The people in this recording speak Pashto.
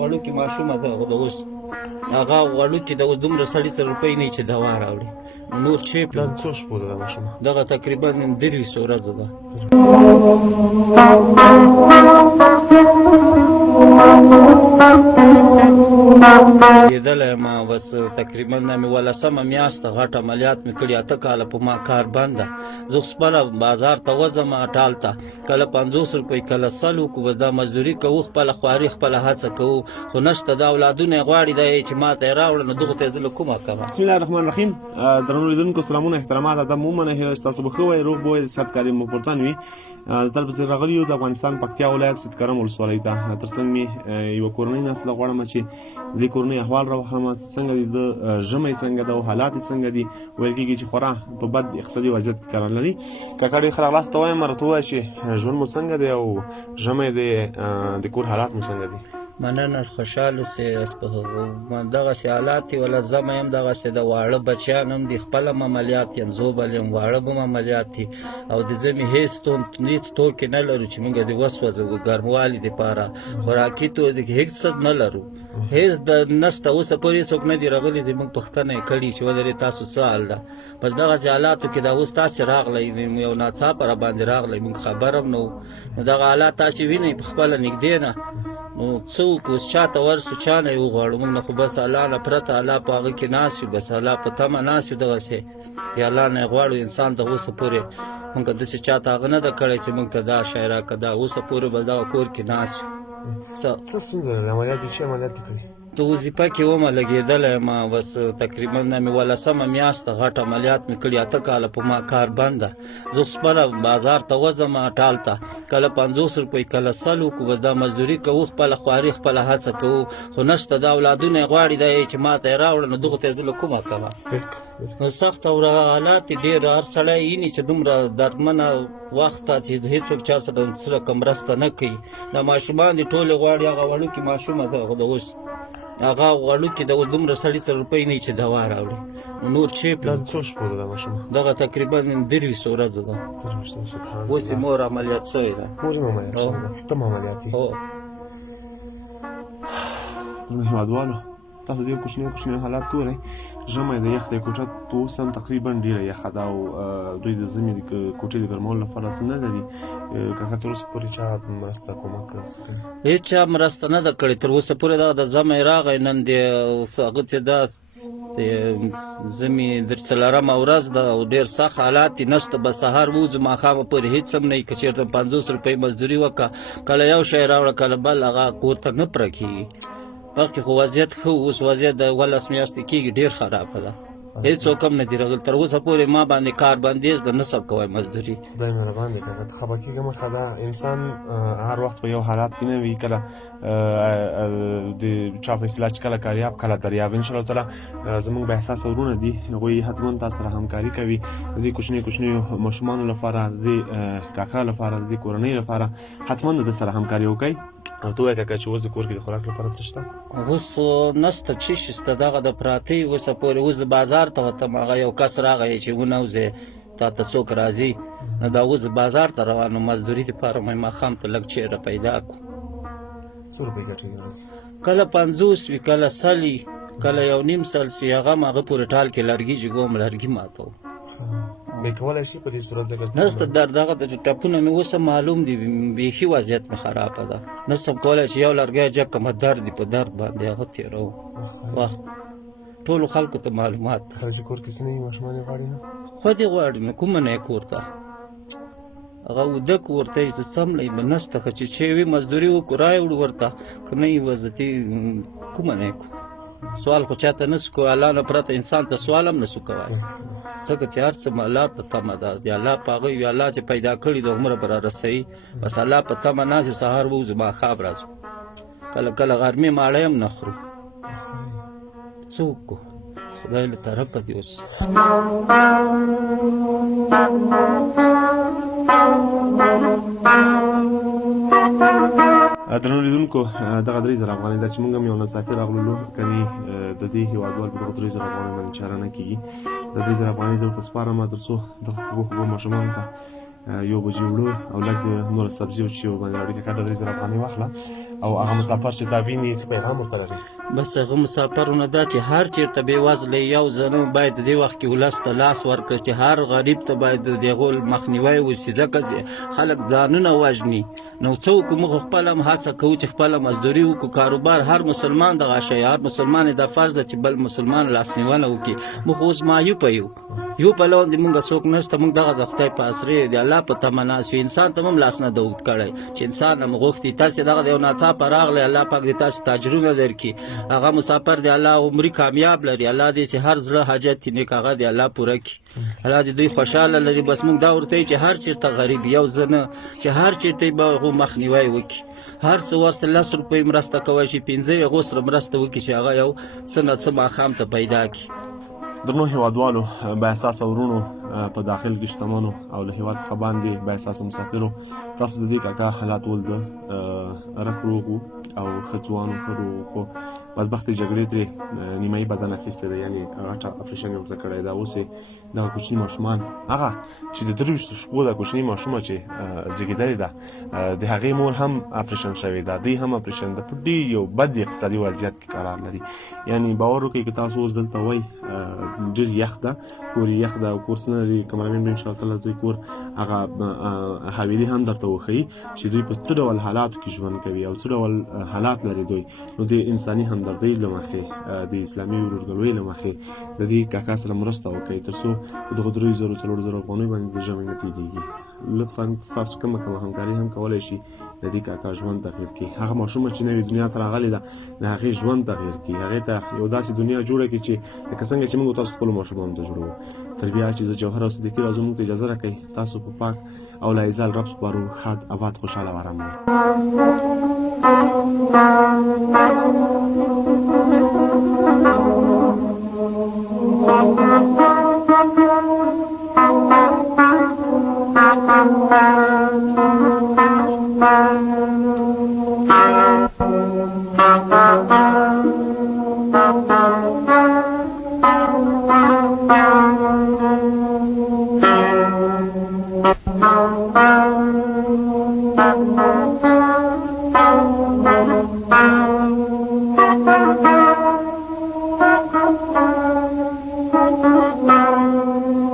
وړوکې ماشومه ده د اوس هغه وړوکې د اوس دومره سړي سره روپۍ نه چې دوا راوړي نور چیپ دا څو شپو ده دا ماشومه؟ دغه تقریبا 300 ورځو ده. کېدلی ما بس تقریبا دا مې 18 میاشت غټ عملیات مې کړي 8 کاله په ما کار بند ده. زه خپله بازار ته وځم ټال ته کله 50 روپۍ کله 100 وکړو بس دا مزدوري کوو خپله خواري خپله هڅه کوو خو نشته دا اولادونه یې غواړي دا چې ما ته یې راوړه نو دغو ته یې زه له کومه کومه. بسم الله الرحمن الرحیم. درنو لیدونکو سلامونه احترامات ادب مو منه هیله چې تاسو به ښه وئ روغ به وئ د صحت کاري مو پورتن وي. تل پسې راغلي یو د افغانستان پکتیا ولایت سیدکرم ولسوالۍ ته تر څنګ مې یوه کورنۍ ناسته غواړم چې د دې کورنۍ احوال راوخلم څنګه دي د ژمی څنګه ده او حالات یې څنګه دي. ویل کېږي چې خورا په بد اقتصادي وضعیت کې قرار لري. کاکا ډېر ښه راغلاست ته وایم راته ووایه چې ژوند مو څنګه دی او ژمی دی د کور حالات مو څنګه دي؟ مننه خوشحاله سي دغسې حالات دي ولا زه یم دغسې د واړه بچیان هم دي خپله م عملیات یم زوبل یم واړه به م عملیات دي او د ژمي هېڅ توکې نه لرو چې موږ د وسوځو ګرموالي دپاره خوراکي توکي هېڅ څه نه لرو هېڅ نشته اوسه پورې څوک نه دي راغلي دي موږ پوښتنه یې کړي چې ودرې تاسو څه حال ده بس دغسې حالاتو کې دا اوس تاسې راغلی یو ناڅاپه راباندې راغلی موږ خبر هم نه وو نو دغه حالات تاسې وینئ پخپله نږدې نه نو څه وکړو اوس چاته ورسو چا نه یې وغواړو موږ نه خو بس الله نه پرته الله په هغه کې ناست یو بس الله په تمه ناست یو دغسې یا الله نه یې غواړو انسان ته اوسه پورې موږ داسې چاته هغه نه ده کړی چې موږ ته دا شی راکړه دا اوسه پورې به دغه کور کې ناست یو. څه ستونزه لري عملیات دي چې عملیات دي کړي؟ د وظیفه کې ومه لګېدلی ما بس تقریبا دا مې 18 میاشت غټ عملیات مې کړي 8 کاله په ما کار بند ده. زه خپله بازار ته وځم ټال ته کله 50 روپۍ کله 100 وکړو بس دا مزدوري کوو خپله خواري خپله هڅه کوو خو نشته دا اولادونه یې غواړي دا چې ما ته یې راوړه نو دغو ته یې زه له کومه کومه. نو سخت او حالات ډېر هر سړی ویني چې دومره دردمنه وخت ته چې هېڅوک چا سره څه رقم مرسته نه کوي. دا ماشومان دي ټولې غواړي هغه وړوکې ماشومه ده د اوس هغه غواړوکې د اوس دومره سړي سره روپۍ نه چې دوا راوړي نور چیپ دا څو شپو ده دا ماشومه؟ دغه تقریبا 300 ورځو ده. اوس یې مور عملیات شوې ده. مور یې عملیات شوې ده؟ ته هم عملیات یې؟ هو. درنو هېوادوالو تاسو ډېر کوچني حالات ګورئ. ژمی د یخ دی کوټه اوس هم تقریبا ډېره یخه ده او دوی د ژمي د کوټې د ګرمولو لپاره څه نه لري. کاکا تر اوسه پورې چا مرسته کومک کوي؟ هېڅ چا مرسته نه ده کړې تر اوسه پورې دغه د ژمی راغی نن د هغه چې دا ژمي 4مه ورځ ده او ډېر سخت حالات دي نشته به سهار ووځو ماښامه پورې هېڅ هم نه وي که چېرته 50 روپۍ مزدوري وکړه کله یو شی راوړه کله بل هغه کور ته نه پوره کېږي. مخکې خو وضعیت ښه اوس وضعیت د 18 میاشتې کېږي ډېر خرابه ده هېڅوک هم نه دي راغلي تر اوسه پورې ما باندې کار بندیز د نصب کوی مزدوري. خدای مهربان دی کاکا ته خفه کېږه مه دا انسان هر وخت په یو حالات کې نه وي کله د چا په اصطلاح چې کله کاریاب کله دریاب انشاءالله تعالی زموږ به احساسه ورونه دي هغوی حتما تا سره همکاري کوي د دې کوچنیو ماشومانو لپاره د دې کاکا لپاره د دې کورنۍ لپاره حتما د ده سره همکاري وکړئ. او ته وایه کاکا چې اوس د کور کې د خوراک لپاره څه شته؟ اوس نشته چې شته دغه د پراته یي اوسه پورې اوس بازار ته وتم هغه یو کس راغی چې ونوځې تا ته څوک راځي نو دا اوس بازار ته روان وم مزدوري دپاره مې ماښام ته لږ چیرې پیدا کړو. څو روپۍ ګټې ورځ؟ کله 50 وي کله 100 وي کله 1.5 سل سي هغه هم هغه پورې ټال کې لرګي جګوم لرګي ماتوم. بې کولی شي په دې صورت ځکه نشته دغه د ټپونه مې اوس معلوم دي بیخي وضعیت مې خرابه ده نشم کولی چې یو لرګی جګ کړمه درد دي په درد باندې هغه تېروم وخت ټولو خلکو ته معلومات ده. کله چې کور کې څه نه وي ماشومان یې غواړي نه خود یې غواړي نو کومه نه یې کور ته هغه اوده کور ته یې څملی به نشته که چې وي مزدوري وکړو رایوړو ورته که نه یې وضعیتي کومه نه یې کړو سوال خو چاته نه سو کوی الله نه پرته انسان ته سوال هم نه سو کوی ځکه چې هر څه الله ته تمه ده د الله په هغه وي الله چې پیدا کړي د هغومره به رارسوي بس الله په تمه ناست یو سهار ووځو ماښام راځو کله کله غرمې ماړی هم نه خورو څه وکړو خدای له طرفه دي اوس. درنو لیدونکو دغه 3000 افغانۍ ده چې موږ هم یو ناڅاپي راغلو کنې د دې هېوادوال په دغه 3000 افغانۍ باندې چاره نه کېږي. د 3000 افغانۍ زه ورته سپارم تر څو د خوږو ماشومانو ته یو بجې وړو او لږ نور سبزي چې باندې راوړي که 3,000 افغانۍ واخله او هغه مسافر چې تا ویني څه پیغام ورته لري؟ بس هغه مسافرونه دا چې هر چیرته بېوزله یو زنه باید د دې وخت کې ولس ته لاس ورکړي چې هر غریب ته باید د هغو مخنیوی وشي، ځکه چې خلک ځانونه وژني. نو څه وکړو؟ موږ خپله هم هڅه کوو چې خپله مزدوري وکړو، کاروبار. هر مسلمان دغه شی، هر مسلمان یې دا فرض ده چې بل مسلمان لاسنیونه وکړي. موږ اوس معیوبه یو پلون د مونږ څوک نشته. مونږ دغه د خدای په اسرې د الله په تمه ناست یو. انسان ته هم لاس نه ده اوږد کړی چې انسان هم غوښتي تاسې دغه د یو ناڅاپه راغلی، الله پاک دې تاسې تاجرونه درکړي. هغه مسافر دی الله عمري کامیاب لري، الله دې چې هر زړه حاجت نیک هغه دی الله پوره کړي، الله دې دوی خوشحاله لري. بس مونږ دا ورته چې هر چېرته غریب یو زنه چې هر چېرته یې به هغو مخنیوی وکړي. هر څه ورسره 10 روپۍ مرسته کوی شي، 15 یې هغو سره مرسته وکړي چې هغه یو څه نه څه ماښام ته پیدا کړي. درنو هیوادوالو، با احساسه ورونو په داخل کې شتمنو او له هیواد څخه باندې با احساسه مسافرو، تاسو د دې کاکا حالات ولده رک روغ او ښه ځوان ښه روغ، خو بدبختې جګړې ترې نیمایي بدن اخیستی دی، یعنې غټه اپریشن یې ورته کړی ده. اوس یې دغه کوچني ماشومان، هغه چې د 23 شپو د کوچني ماشومه چې زېږېدلې ده، د هغې مور هم اپریشن شوې ده، دوی هم اپریشن ده، په ډېر یو بد اقتصادي وضعیت کې قرار لري. یعنې باور وکړئ که تاسو اوس دلته وئ ډېر یخ ده، کور یې یخ ده او کور څه نه لري، کمرمین به انشاءالله تعالی دوی کور هغه حویلي هم درته وښیي چې دوی په څه ډول حالاتو کې ژوند کوي او څه ډول حالات لري دوی. نو د انساني همدردۍ له مخې، د اسلامي ورورګلوۍ له مخې د دې کاکا سره مرسته وکړئ تر څو په دغه 3,000 4,000 افغانۍ باندې د ژمي نه تېرېږي. لطفا تاسو کومه همکاري هم کولی شي د دې کاکا ژوند تغییر کړي. هغه ماشومه چې نوې دنیا ته راغلې ده، د هغې ژوند تغییر کړي، هغې ته یو داسې دنیا جوړه کړي چې لکه څنګه چې موږ تاسو خپلو ماشومانو ته جوړوو. تر بیا چې زه جوهر او صدیقي راځو، موږ ته اجازه راکړئ. تاسو په پاک او لایزال رب سپارو. ښاد، اباد، خوشحاله او ارام دی.